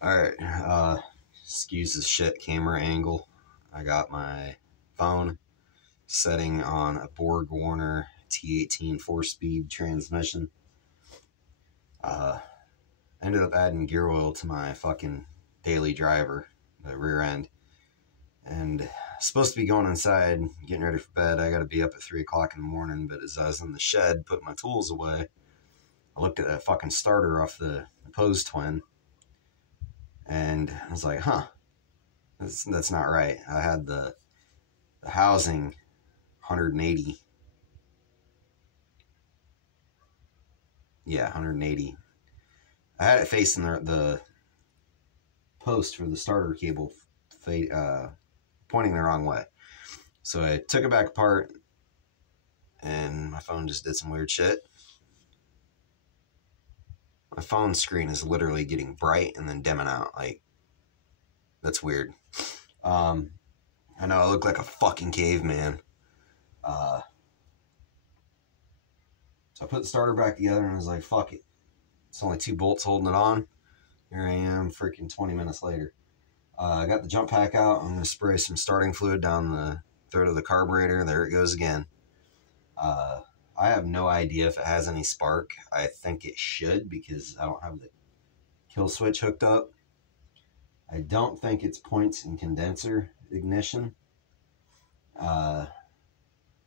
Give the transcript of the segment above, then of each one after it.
Alright, excuse the shit camera angle. I got my phone setting on a Borg Warner T18 4-speed transmission. Ended up adding gear oil to my fucking daily driver, the rear end. And supposed to be going inside, getting ready for bed. I gotta be up at 3 o'clock in the morning, but as I was in the shed putting my tools away, I looked at that fucking starter off the Pose Twin, and I was like, huh, that's not right. I had the housing 180. Yeah, 180. I had it facing the post for the starter cable pointing the wrong way. So I took it back apart, and my phone just did some weird shit. My phone screen is literally getting bright and then dimming out. Like, that's weird. I know I look like a fucking caveman. So I put the starter back together and I was like, fuck it. It's only 2 bolts holding it on. Here I am, freaking 20 minutes later. I got the jump pack out. I'm going to spray some starting fluid down the throat of the carburetor. There it goes again. I have no idea if it has any spark. I think it should because I don't have the kill switch hooked up. I don't think it's points and condenser ignition. The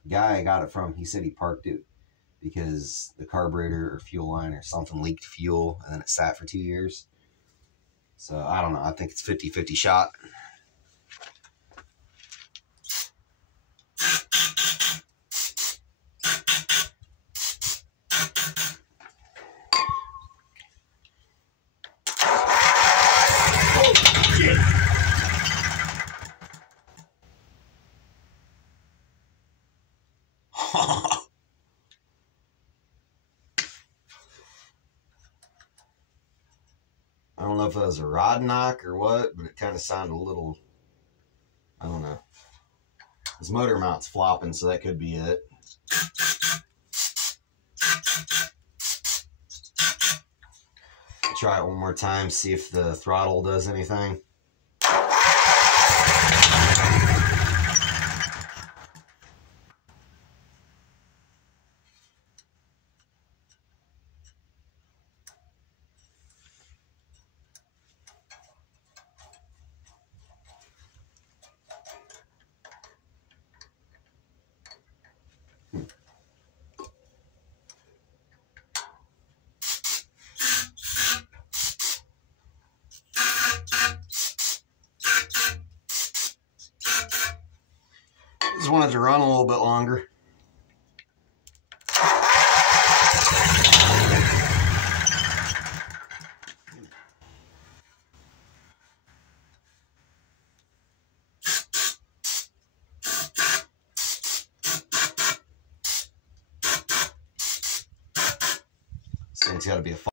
guy I got it from, he said he parked it because the carburetor or fuel line or something leaked fuel and then it sat for 2 years. So I don't know. I think it's 50-50 shot. Oh, shit. I don't know if that was a rod knock or what, but it kind of sounded a little, I don't know. This motor mount's flopping, so that could be it. Try it one more time, see if the throttle does anything. Just wanted to run a little bit longer. This thing's got to be a